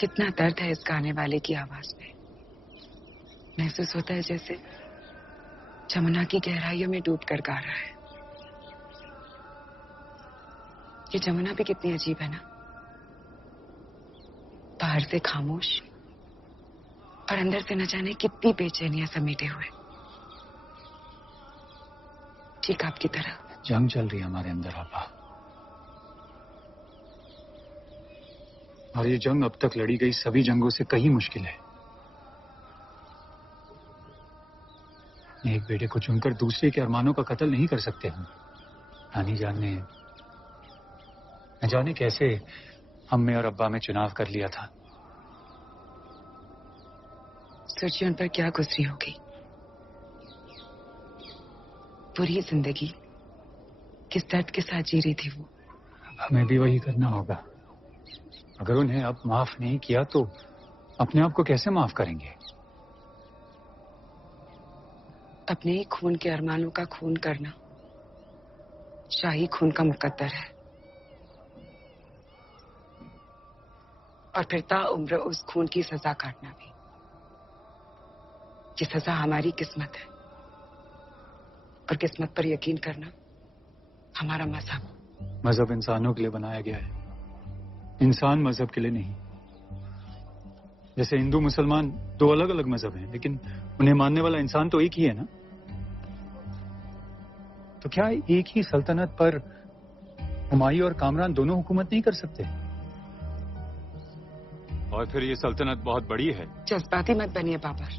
कितना दर्द है इस गाने वाले की आवाज में। महसूस होता है जैसे जमुना की गहराइयों में डूबकर गा रहा है। ये जमुना भी कितनी अजीब है ना, बाहर से खामोश और अंदर से न जाने कितनी बेचैनियां समेटे हुए, ठीक आपकी तरह। जंग चल रही है हमारे अंदर आपा, और ये जंग अब तक लड़ी गई सभी जंगों से कहीं मुश्किल है। एक बेटे को चुनकर दूसरे के अरमानों का कत्ल नहीं कर सकते हम। नानी जान ने न जाने कैसे अम्मे और अब्बा में चुनाव कर लिया था। सोचिए उन पर क्या गुजरी होगी। पूरी जिंदगी किस दर्द के साथ जी रही थी वो। हमें भी वही करना होगा। अगर उन्हें अब माफ नहीं किया तो अपने आप को कैसे माफ करेंगे? अपने ही खून के अरमानों का खून करना शाही खून का मुकद्दर है, और फिर ताउम्र उस खून की सजा काटना भी। ये सजा हमारी किस्मत है, और किस्मत पर यकीन करना हमारा मजहब। मजहब इंसानों के लिए बनाया गया है, इंसान मजहब के लिए नहीं। जैसे हिंदू मुसलमान दो अलग अलग मजहब हैं, लेकिन उन्हें मानने वाला इंसान तो एक ही है ना। तो क्या एक ही सल्तनत पर हुमायूं और कामरान दोनों हुकूमत नहीं कर सकते? और फिर ये सल्तनत बहुत बड़ी है। जज्बाती मत बनिए बाबर।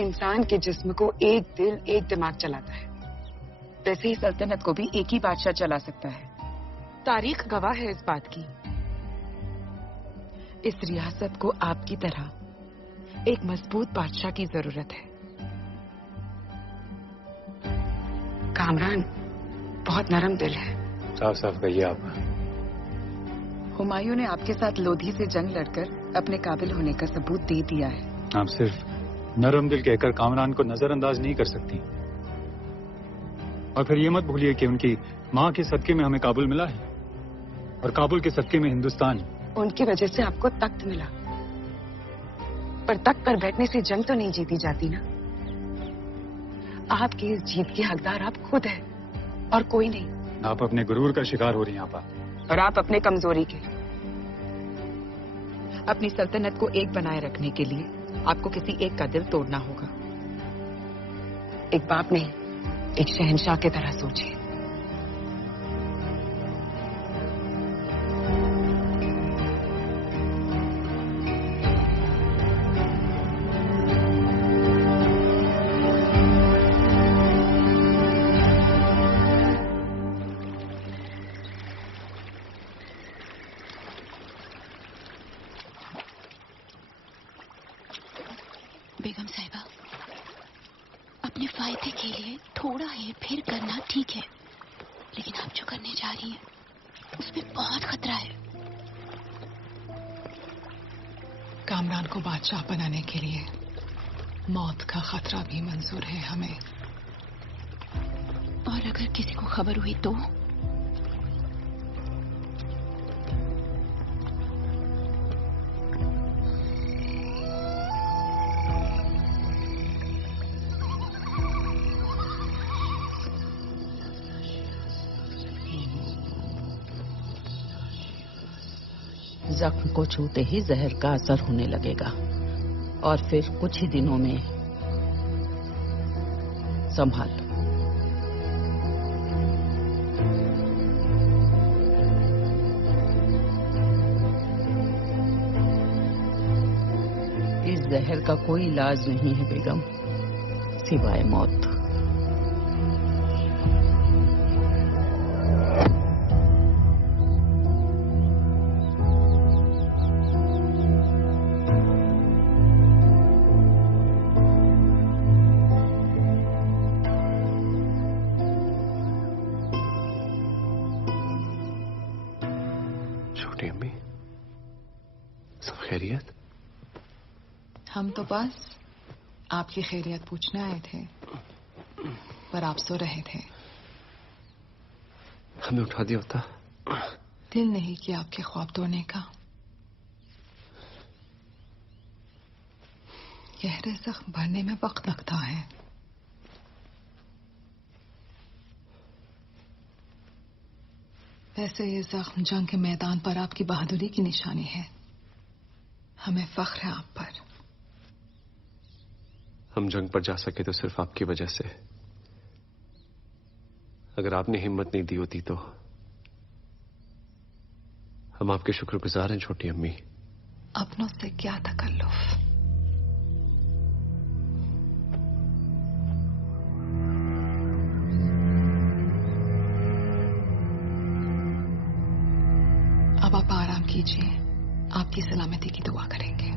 इंसान के जिस्म को एक दिल एक दिमाग चलाता है, वैसे ही सल्तनत को भी एक ही बादशाह चला सकता है। तारीख गवाह है इस बात की। इस रियासत को आपकी तरह एक मजबूत बादशाह की जरूरत है। कामरान बहुत नरम दिल है। साफ साफ कहिए आप। हुमायूं ने आपके साथ लोधी से जंग लड़कर अपने काबिल होने का सबूत दे दिया है। आप सिर्फ नरम दिल कहकर कामरान को नजरअंदाज नहीं कर सकती। और फिर ये मत भूलिए कि उनकी माँ के सदके में हमें काबुल मिला है, और काबुल के सदके में हिंदुस्तान। उनकी वजह से आपको तख्त मिला, पर तख्त पर बैठने से जंग तो नहीं जीती जाती ना। आपकी इस जीत के हकदार आप खुद हैं, और कोई नहीं। आप अपने गुरूर का शिकार हो रही हैं आपा। और आप अपने कमजोरी के। अपनी सल्तनत को एक बनाए रखने के लिए आपको किसी एक का दिल तोड़ना होगा। एक बाप नहीं, एक शहंशाह की तरह सोचिए। बेगम साहिबा, अपने फायदे के लिए थोड़ा हेर फेर करना ठीक है, लेकिन आप जो करने जा रही हैं उसमें बहुत खतरा है। कामरान को बादशाह बनाने के लिए मौत का खतरा भी मंजूर है हमें। और अगर किसी को खबर हुई तो? जख्म को छूते ही जहर का असर होने लगेगा, और फिर कुछ ही दिनों में संभाल। इस जहर का कोई इलाज नहीं है बेगम, सिवाय मौत। छोटी अम्मी, सब खैरियत? हम तो बस आपकी खैरियत पूछने आए थे, पर आप सो रहे थे। हमें उठा दिया होता। दिल नहीं किया आपके ख्वाब तोड़ने का। गहरे जख्म भरने में वक्त लगता है। वैसे ये जख्म जंग के मैदान पर आपकी बहादुरी की निशानी है। हमें फख्र है आप पर। हम जंग पर जा सके तो सिर्फ आपकी वजह से। अगर आपने हिम्मत नहीं दी होती तो हम आपके शुक्रगुजार हैं छोटी अम्मी। अपनों से क्या तकल्लुफ। अब आप आराम कीजिए, आपकी सलामती की दुआ करेंगे।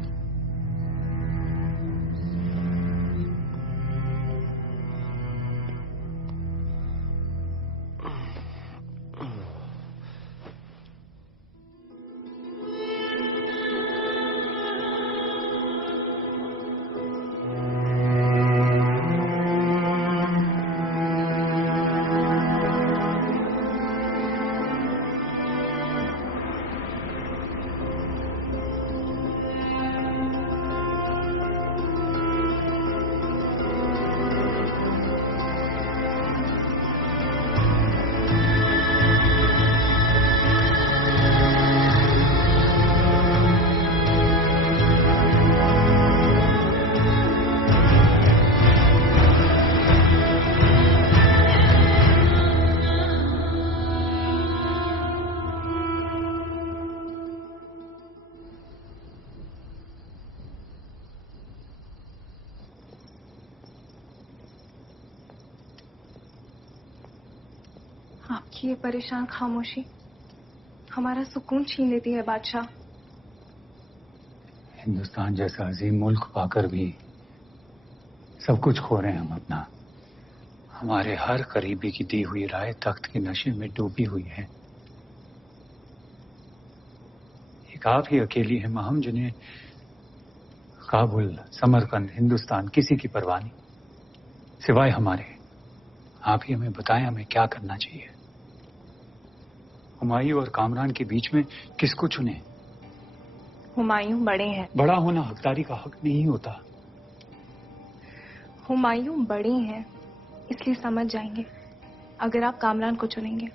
आपकी ये परेशान खामोशी हमारा सुकून छीन लेती है बादशाह। हिंदुस्तान जैसा अजीम मुल्क पाकर भी सब कुछ खो रहे हैं हम अपना। हमारे हर करीबी की दी हुई राय तख्त के नशे में डूबी हुई है। एक आप ही अकेली है महम जिन्हें काबुल, समरकंद, हिंदुस्तान किसी की परवाह नहीं सिवाय हमारे। आप ही हमें बताएं हमें क्या करना चाहिए। हुमायूं और कामरान के बीच में किसको चुने? हुमायूं बड़े हैं। बड़ा होना हकदारी का हक नहीं होता। हुमायूं बड़े हैं इसलिए समझ जाएंगे अगर आप कामरान को चुनेंगे।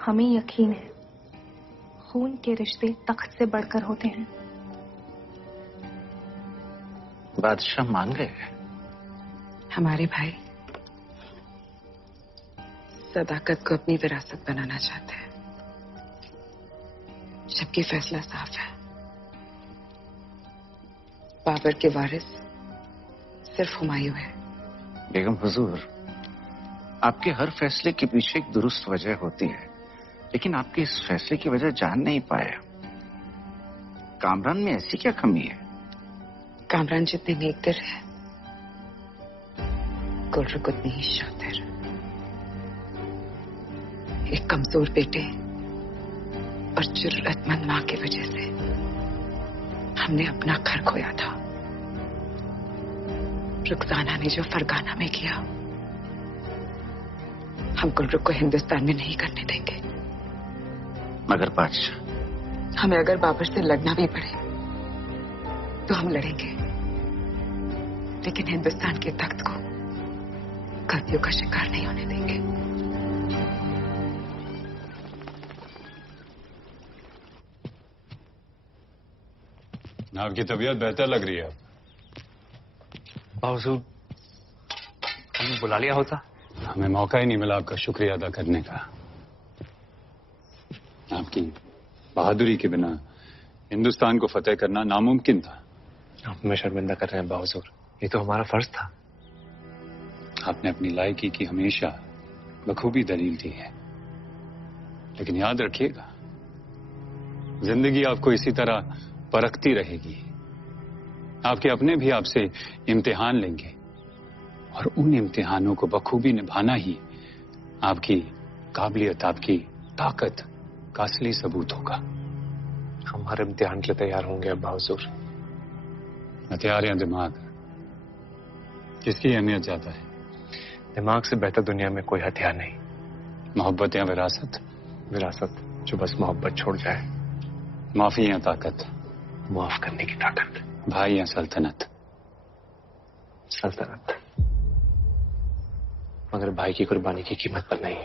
हमें यकीन है खून के रिश्ते तख्त से बढ़कर होते हैं। बादशाह मान गए। हमारे भाई सदाकत को अपनी विरासत बनाना चाहते हैं, जबकि फैसला साफ है। बाबर के वारिस सिर्फ हुमायूं है। बेगम हुजूर, आपके हर फैसले के पीछे एक दुरुस्त वजह होती है, लेकिन आपके इस फैसले की वजह जान नहीं पाया। कामरान में ऐसी क्या कमी है? कामरान जितने नेकदिल है गुलरुख उतनी ही शातिर। एक कमजोर बेटे और जुर्रतमंद मां की वजह से हमने अपना घर खोया था। रुखसाना ने जो फरगाना में किया हम गुलरुख को हिंदुस्तान में नहीं करने देंगे। मगर बादशाह, हमें अगर बाबर से लड़ना भी पड़े तो हम लड़ेंगे, लेकिन हिंदुस्तान के तख्त को गलतियों का शिकार नहीं होने देंगे। आपकी तबीयत बेहतर लग रही है। हुजूर, हमें बुला लिया होता। हमें मौका ही नहीं मिला आपका शुक्रिया अदा करने का। आपकी बहादुरी के बिना हिंदुस्तान को फतेह करना नामुमकिन था। आप हमें शर्मिंदा कर रहे हैं बाहुजूर, ये तो हमारा फर्ज था। आपने अपनी लायकी की हमेशा बखूबी दलील दी है, लेकिन याद रखिएगा जिंदगी आपको इसी तरह परखती रहेगी। आपके अपने भी आपसे इम्तिहान लेंगे और उन इम्तिहानों को बखूबी निभाना ही आपकी काबिलियत, आपकी ताकत का असली सबूत होगा। हम हर इम्तिहान के लिए तैयार होंगे अब्बा हुजूर। हथियार या दिमाग, किसकी अहमियत ज्यादा है? दिमाग से बेहतर दुनिया में कोई हथियार नहीं। मोहब्बत या विरासत? विरासत जो बस मोहब्बत छोड़ जाए। माफी या ताकत? माफ करने की ताकत। भाई या सल्तनत? सल्तनत, मगर भाई की कुर्बानी की कीमत पर नहीं।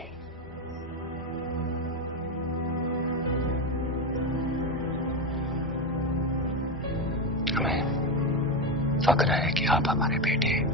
हमें फक्र है कि आप हमारे बेटे हैं।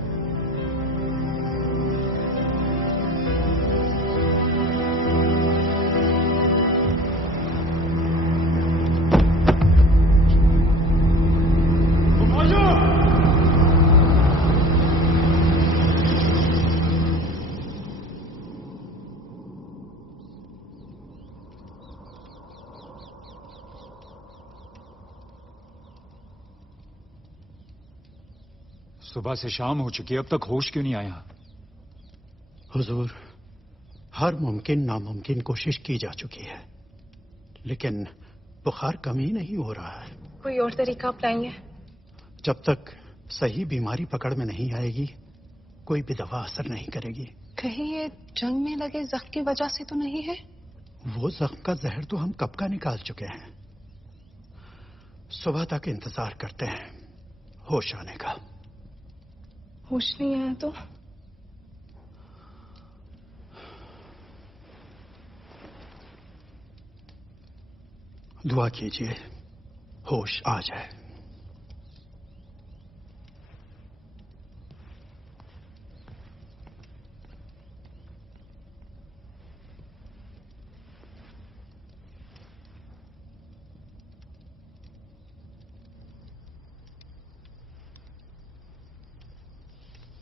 सुबह से शाम हो चुकी है, अब तक होश क्यों नहीं आया? हुजूर, हर मुमकिन नामुमकिन कोशिश की जा चुकी है, लेकिन बुखार कम ही नहीं हो रहा है। कोई और तरीका अपनाएंगे? जब तक सही बीमारी पकड़ में नहीं आएगी, कोई भी दवा असर नहीं करेगी। कहीं ये जंग में लगे जख्म की वजह से तो नहीं है? वो जख्म का जहर तो हम कब का निकाल चुके हैं। सुबह तक इंतजार करते हैं होश आने का। होश नहीं आया तो? दुआ कीजिए होश आ जाए।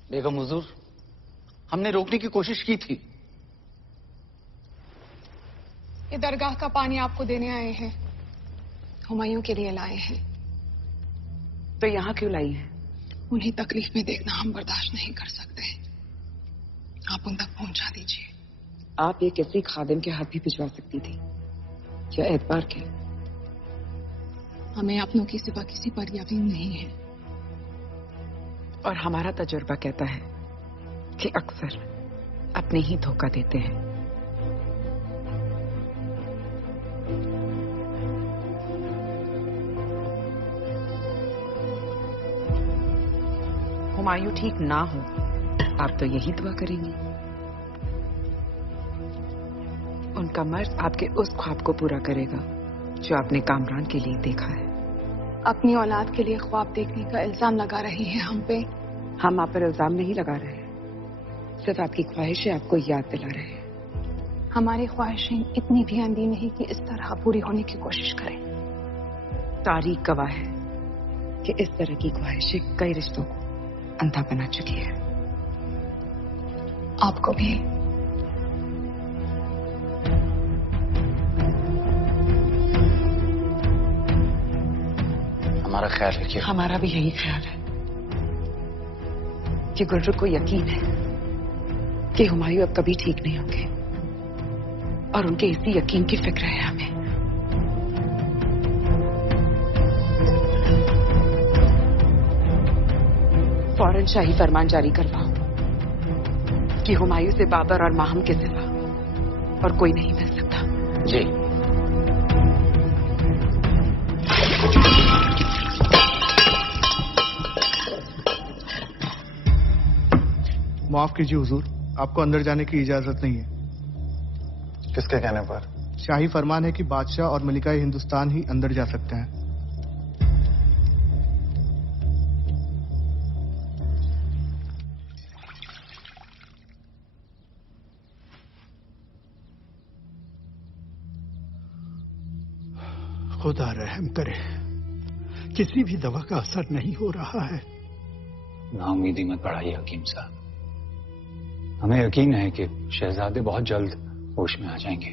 बेगम हुजूर, हमने रोकने की कोशिश की थी। ये दरगाह का पानी आपको देने आए हैं, हुमायूं के लिए लाए हैं। तो यहाँ क्यों लाई है? उन्हें तकलीफ में देखना हम बर्दाश्त नहीं कर सकते। आप उन तक पहुंचा दीजिए। आप ये किसी खादिम के हाथ भी भिजवा सकती थी, या एतबार के? हमें अपनों की सिवा किसी पर यकीन नहीं है। और हमारा तजुर्बा कहता है कि अक्सर अपने ही धोखा देते हैं। हुमायूं ठीक ना हो, आप तो यही दुआ करेंगी। उनका मर्ज आपके उस ख्वाब को पूरा करेगा जो आपने कामरान के लिए देखा है। अपनी औलाद के लिए ख्वाब देखने का इल्जाम लगा रही हैं हम पे। हम आप पर इल्जाम नहीं लगा रहे, सिर्फ आपकी ख्वाहिशें आपको याद दिला रहे हैं। हमारी ख्वाहिशें इतनी भी अंधी नहीं कि इस तरह पूरी होने की कोशिश करें। तारीख गवाह है कि इस तरह की ख्वाहिशें कई रिश्तों को अंधा बना चुकी है। आपको भी। हमारा ख्याल रखिए। हमारा भी यही ख्याल है कि गुलरुख को यकीन है कि हुमायूं अब कभी ठीक नहीं होंगे, और उनके इसी यकीन की फिक्र है हमें। फौरन शाही फरमान जारी करवाओ कि हुमायूं से बाबर और माहम के सिवा और कोई नहीं मिल सकता। जी। माफ कीजिए हुजूर, आपको अंदर जाने की इजाजत नहीं है। किसके कहने पर? शाही फरमान है कि बादशाह और मलिकाए हिंदुस्तान ही अंदर जा सकते हैं। खुदा रहम करे, किसी भी दवा का असर नहीं हो रहा है। नाउमीदी मत बढ़ाइए हकीम साहब, हमें यकीन है कि शहजादे बहुत जल्द होश में आ जाएंगे।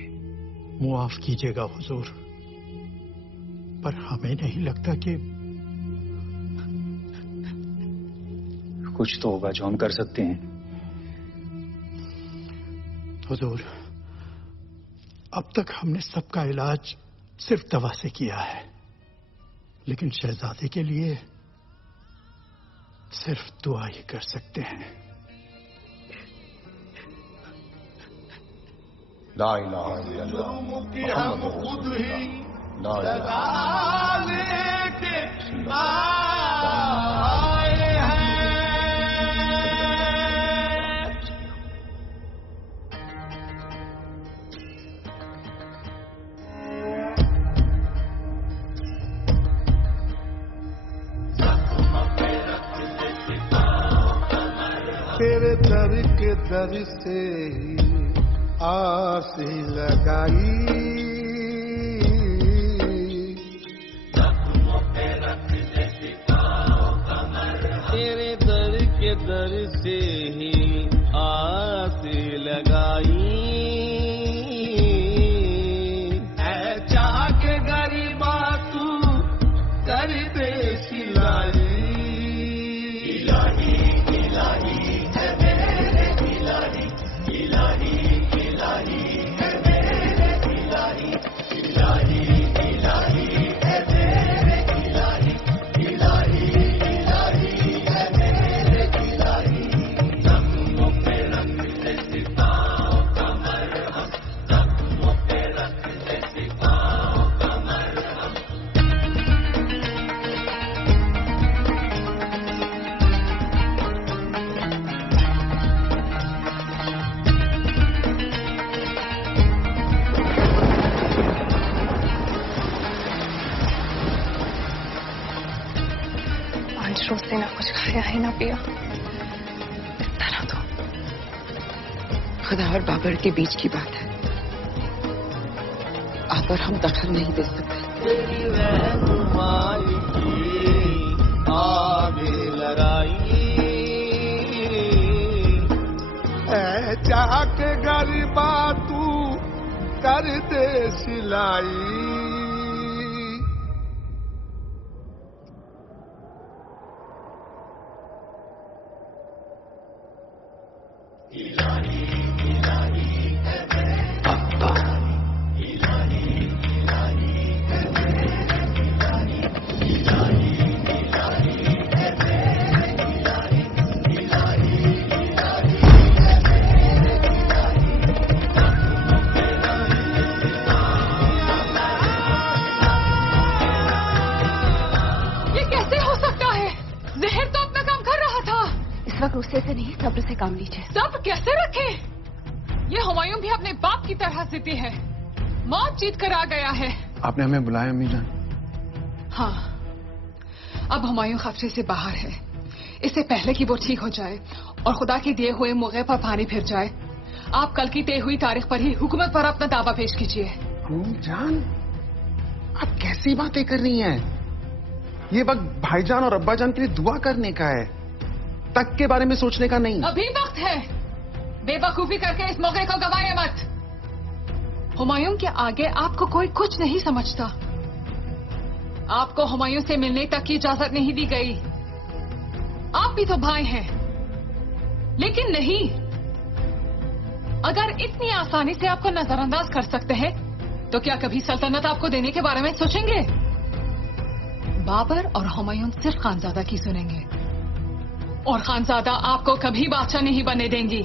मुआफ कीजिएगा हुजूर, पर हमें नहीं लगता कि कुछ तो होगा जो हम कर सकते हैं। हुजूर, अब तक हमने सबका इलाज सिर्फ दवा से किया है, लेकिन शहजादे के लिए सिर्फ दुआ ही कर सकते हैं। ला इलाहा इल्लल्लाह मुहम्मदुर रसूलुल्लाह ला इलाहा इल्लल्लाह। के दर से आस लगाई, तेरे दर के दर से ही आस लगाई। ऐ चाह के गरीबा तू कर दे सिलाई, इलाही इलाही है मेरे इलाही, इलाही इलाही है मेरे इलाही, इलाही इलाही है मेरे इलाही, इलाही इलाही है मेरे इलाही। जख्मों पे रख दे सिताओं का मरहम, जख्मों पे रख दे सिताओं का मरहम। आज रोज से ना कुछ खाया है ना पिया, इस तरह तो खुदा और बाबर के बीच की बात है, आप और हम दखल नहीं दे सकते। तेरी रहनुमाई की आगे लगाई, ऐ चाह के गरीबा तू कर दे सिलाई। ये कैसे हो सकता है? जहर तो अपना काम कर रहा था। इस वक्त गुस्से से नहीं, सब्र से काम लीजिए। सब कैसे रखे? ये हुमायूं भी अपने बाप की तरह जिद्दी है, मौत जीत कर आ गया है। आपने हमें बुलाया अम्मी जान? हाँ, अब हुमायूं खतरे से बाहर है। इससे पहले कि वो ठीक हो जाए और खुदा के दिए हुए मौके पर पानी फिर जाए, आप कल की तय हुई तारीख पर ही हुकूमत पर अपना दावा पेश कीजिए। अम्मी जान, आप कैसी बातें कर रही हैं? ये वक्त भाईजान और अब्बा जान के लिए दुआ करने का है, तक के बारे में सोचने का नहीं। अभी वक्त है, बेवकूफी करके इस मौके को गवाए मत। हुमायूं के आगे आपको कोई कुछ नहीं समझता। आपको हुमायूं से मिलने तक की इजाजत नहीं दी गई। आप भी तो भाई हैं, लेकिन नहीं। अगर इतनी आसानी से आपको नजरअंदाज कर सकते हैं, तो क्या कभी सल्तनत आपको देने के बारे में सोचेंगे? बाबर और हुमायूं सिर्फ खानजादा की सुनेंगे, और खानजादा आपको कभी बादशाह नहीं बनने देंगी।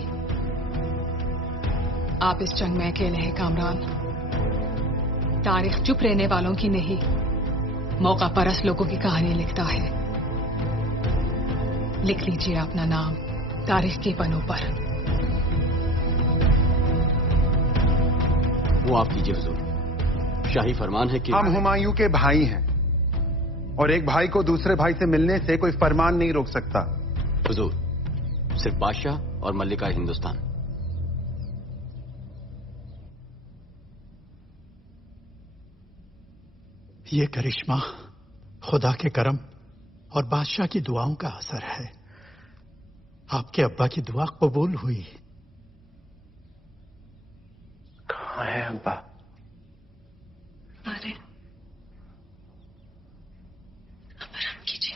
आप इस जंग में अकेले हैं कामरान। तारीख चुप रहने वालों की नहीं, मौका परस्त लोगों की कहानी लिखता है। लिख लीजिए अपना नाम तारीख के पन्नों पर। वो आप कीजिए हुजूर। शाही फरमान है कि हम हुमायूं के भाई हैं, और एक भाई को दूसरे भाई से मिलने से कोई फरमान नहीं रोक सकता। हुजूर, सिर्फ बादशाह और मल्लिका हिंदुस्तान। ये करिश्मा खुदा के करम और बादशाह की दुआओं का असर है। आपके अब्बा की दुआ कबूल हुई। कहाँ है अब्बा? अरे आराम कीजिए।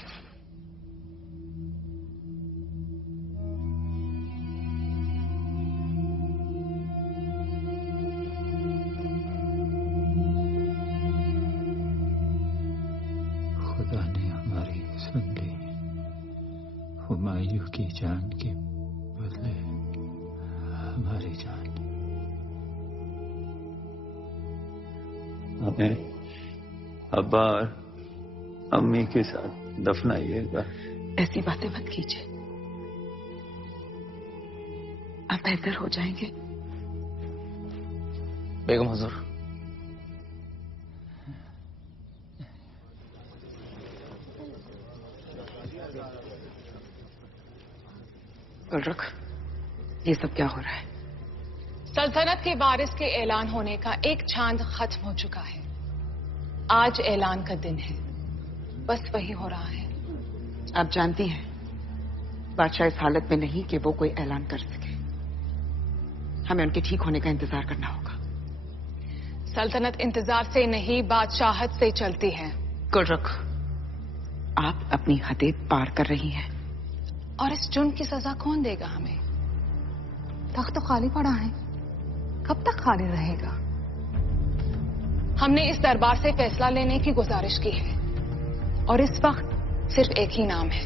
खुदा ने हमारी सुन ली। हुमायूं की जान के बदले हमारी जान। हमें अब्बा और अम्मी के साथ दफनाइएगा। ऐसी बातें मत कीजिए, आप बेहतर हो जाएंगे। बेगम हुजूर, रख। ये सब क्या हो रहा है? सल्तनत के वारिस के ऐलान होने का एक चांद खत्म हो चुका है। आज ऐलान का दिन है, बस वही हो रहा है। आप जानती हैं बादशाह इस हालत में नहीं कि वो कोई ऐलान कर सके। हमें उनके ठीक होने का इंतजार करना होगा। सल्तनत इंतजार से नहीं, बादशाहत से चलती है। गुलरुख, आप अपनी हदें पार कर रही हैं। और इस जुर्म की सजा कौन देगा हमें? तख्त तो खाली पड़ा है, कब तक खाली रहेगा? हमने इस दरबार से फैसला लेने की गुजारिश की है और इस वक्त सिर्फ एक ही नाम है,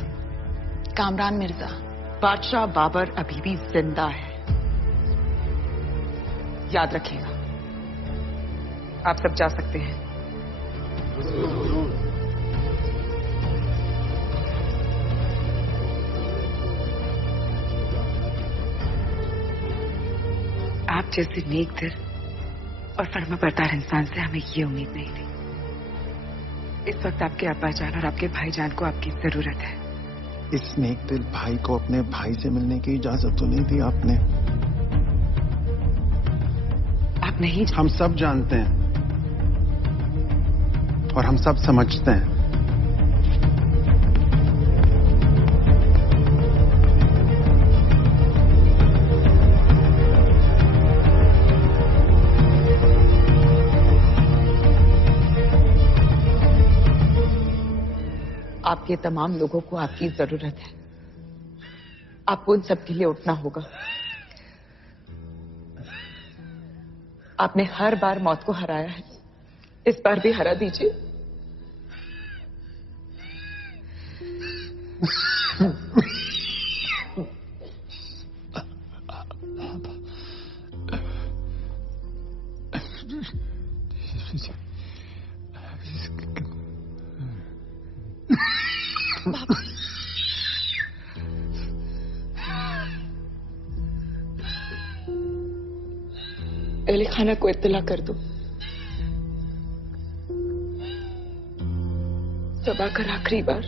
कामरान मिर्जा। बादशाह बाबर अभी भी जिंदा है, याद रखिएगा। आप सब जा सकते हैं। आप जैसे नेक दिल और फर्माबरदार इंसान से हमें ये उम्मीद नहीं थी। इस वक्त आपके अब्बाजान और आपके भाईजान को आपकी जरूरत है। इस नेक दिल भाई को अपने भाई से मिलने की इजाजत तो नहीं दी आपने? आप नहीं। हम सब जानते हैं और हम सब समझते हैं। आपके तमाम लोगों को आपकी जरूरत है। आपको उन सब के लिए उठना होगा। आपने हर बार मौत को हराया है, इस बार भी हरा दीजिए। अली खाना को इत्तला कर दो, सब आकर आखिरी बार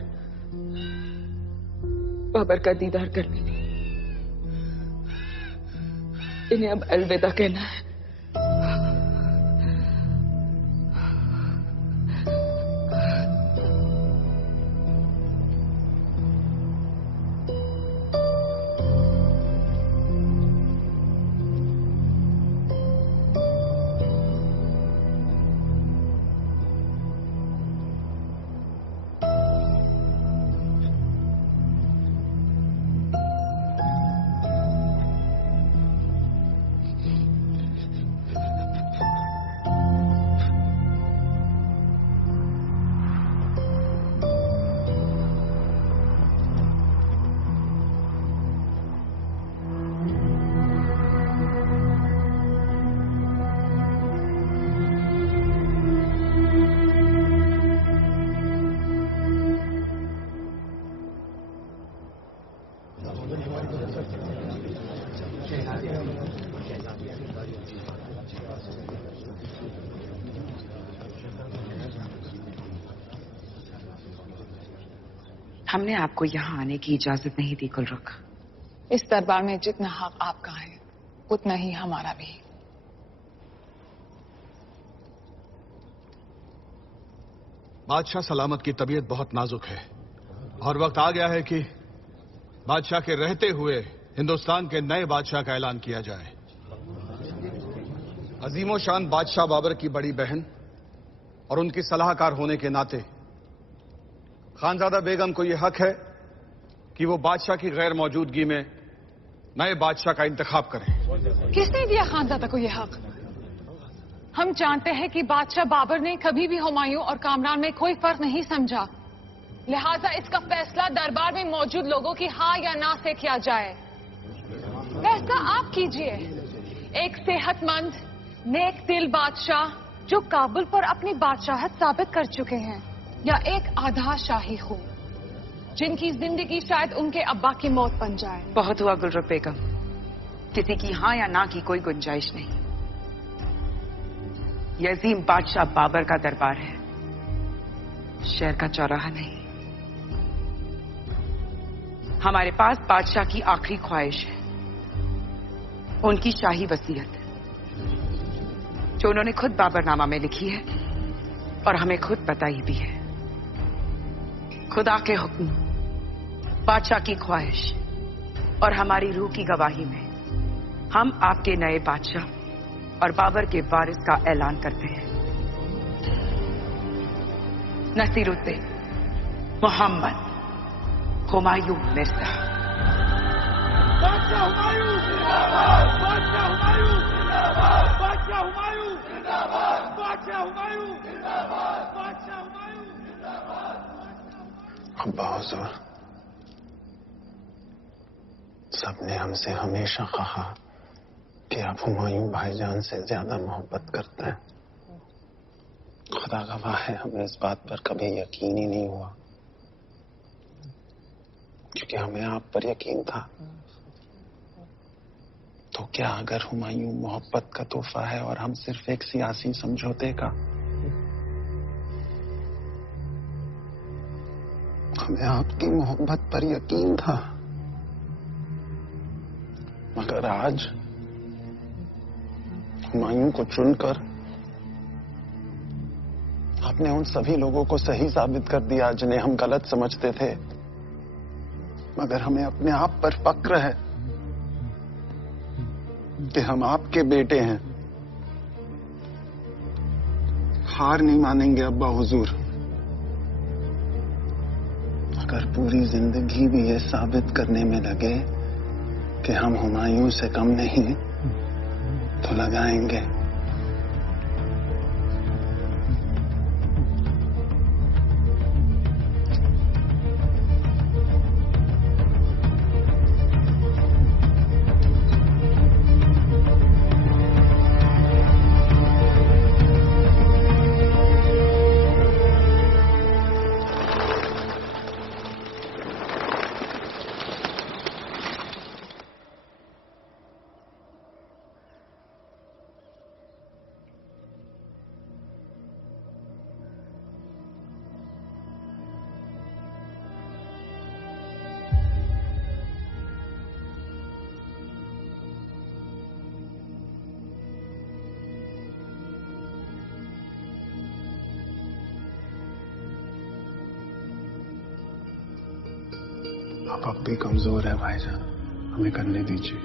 बाबर का दीदार करने दी। इन्हें अब अलविदा कहना है। हमने आपको यहाँ आने की इजाजत नहीं दी गुलरुख। इस दरबार में जितना हक आपका है उतना ही हमारा भी। बादशाह सलामत की तबीयत बहुत नाजुक है और वक्त आ गया है कि बादशाह के रहते हुए हिंदुस्तान के नए बादशाह का ऐलान किया जाए। अजीमो शान बादशाह बाबर की बड़ी बहन और उनकी सलाहकार होने के नाते खानजादा बेगम को यह हक है कि वो बादशाह की गैर मौजूदगी में नए बादशाह का इंतखाब करें। किसने दिया खानजादा को यह हक? हम जानते हैं कि बादशाह बाबर ने कभी भी हुमायूं और कामरान में कोई फर्क नहीं समझा, लिहाजा इसका फैसला दरबार में मौजूद लोगों की हाँ या ना से किया जाए। फैसला आप कीजिए। एक सेहतमंद नेक दिल बादशाह जो काबुल पर अपनी बादशाहत साबित कर चुके हैं, या एक आधा शाही खून जिनकी जिंदगी शायद उनके अब्बा की मौत बन जाए। बहुत हुआ गुलरुख बेगम, किसी की हाँ या ना की कोई गुंजाइश नहीं। यह अजीम बादशाह बाबर का दरबार है, शहर का चौराहा नहीं। हमारे पास बादशाह की आखिरी ख्वाहिश है, उनकी शाही वसीयत जो उन्होंने खुद बाबरनामा में लिखी है और हमें खुद बताई भी है। खुदा के हुक्म, बादशाह की ख्वाहिश और हमारी रूह की गवाही में हम आपके नए बादशाह और बाबर के वारिस का ऐलान करते हैं। नसीरुद्दीन मोहम्मद हुमायूं मिर्जा। बादशाह हुमायूं जिंदाबाद, बादशाह हुमायूं जिंदाबाद, बादशाह हुमायूं जिंदाबाद, बादशाह हुमायूं जिंदाबाद, बादशाह हुमायूं जिंदाबाद। अब्बा हुजूर, सबने हमसे हमेशा कहा कि आप हुमायूं भाईजान से ज्यादा मोहब्बत करते हैं। खुदा गवाह है, हमें इस बात पर कभी यकीन ही नहीं हुआ, क्योंकि हमें आप पर यकीन था। तो क्या अगर हुमायूं मोहब्बत का तोहफा है और हम सिर्फ एक सियासी समझौते का? हमें आपकी मोहब्बत पर यकीन था, मगर आज हुमायूं को चुनकर आपने उन सभी लोगों को सही साबित कर दिया जिन्हें हम गलत समझते थे। मगर हमें अपने आप पर फक्र है कि हम आपके बेटे हैं। हार नहीं मानेंगे अब्बा हुजूर। अगर पूरी जिंदगी भी ये साबित करने में लगे कि हम हुमायूं से कम नहीं, तो लगाएंगे। आप अब भी कमजोर है भाईजान, हमें करने दीजिए।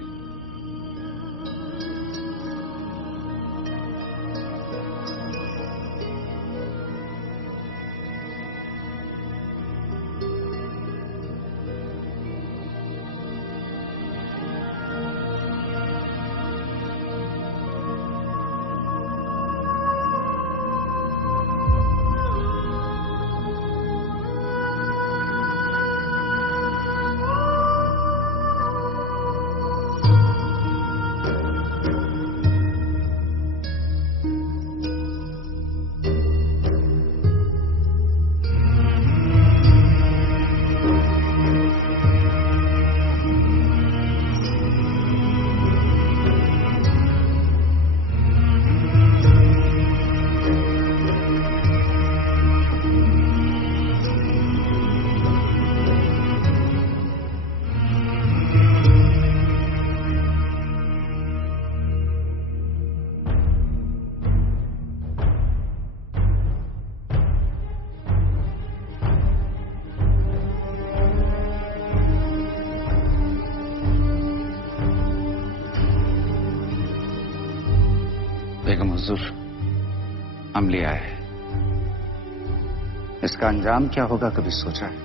बेगम हुजूर, अमली आया है। इसका अंजाम क्या होगा, कभी सोचा है?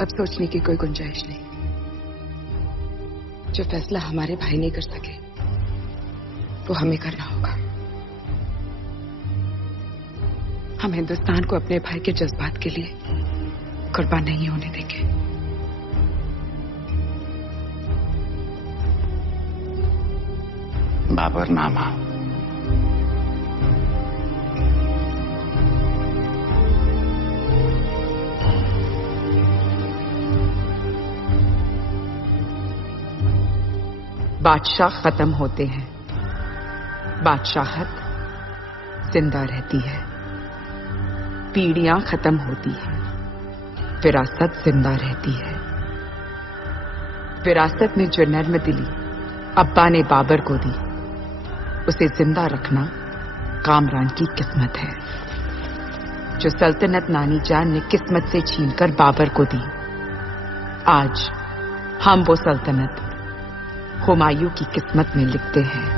अब सोचने की कोई गुंजाइश नहीं। जो फैसला हमारे भाई नहीं कर सके वो हमें करना होगा। हम हिंदुस्तान को अपने भाई के जज्बात के लिए कुर्बान नहीं होने देंगे। बाबरनामा बादशाह खत्म होते हैं, बादशाहत जिंदा रहती है। पीढ़ियां खत्म होती हैं, विरासत जिंदा रहती है। विरासत में जो नर्म दिली अब्बा ने बाबर को दी, उसे जिंदा रखना कामरान की किस्मत है, जो सल्तनत नानी जान ने किस्मत से छीनकर बाबर को दी। आज हम वो सल्तनत हुमायूं की किस्मत में लिखते हैं।